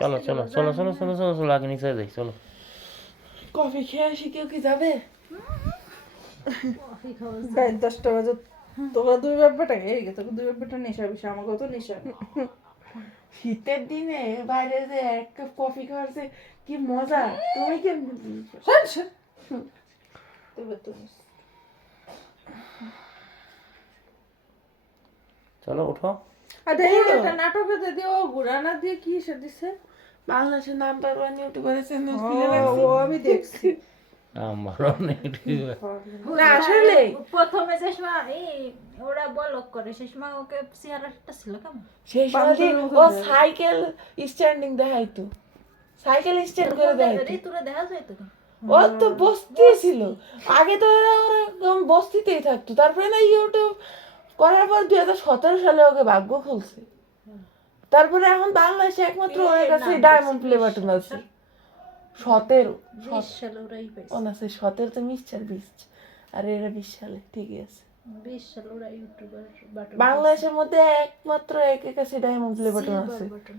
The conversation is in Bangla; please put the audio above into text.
চলো চলো চলো চলো চলো চলো চলো আগে নিচে যাই চলো কফি খেয়ে আসি কেউ কি যাবে কফি খাওয়া গায়ে 10টা বাজে তোরা দুই ব্যাপারটা এই গে তোকে দুই ব্যাপারটা নেশা বিষয় আমাকে তো নেশা শীতের দিনে বাইরে যে এক কাপ কফি খাওয়ার যে কি মজা তুমি কেমন তবে তো চলো উঠো আর দেখি একটা নাটকে যদি ও ঘুরানা দিয়ে কি সে দিছে বাংলাদেশের নাম্বার 1 ইউটিউবারের চ্যানেল ও আমি দেখছি আমার অনেক না আসলে প্রথমে যে সময় এই ওরা বলক করে সেই সময় ওকে চেহারাটা ছিল কেমন সেই সময় ও সাইকেল স্ট্যান্ডিং দেখাইতো সাইকেল স্ট্যান্ড করে দেখাইতো তোরা দেখা যায় তো ও তো বস্তি ছিল আগে তো ওরা একদম বস্তিতেই থাকতো তারপরে না ইউটিউব করার পর 2017 সালে ওকে ভাগ্য খুলছে তারপরে এখন বাংলাদেশে একমাত্র ওর কাছে ডায়মন্ড প্লে বাটন আছে 17 20 সালে ওরাই পাইছে ও না সে 17 তো মিস্টার বিস্ট আর এরা 20 সালে ঠিকই আছে 20 সালে ওরা ইউটিউবার বাটন বাংলাদেশের মধ্যে একমাত্র একের কাছে ডায়মন্ড প্লে বাটন আছে বাটন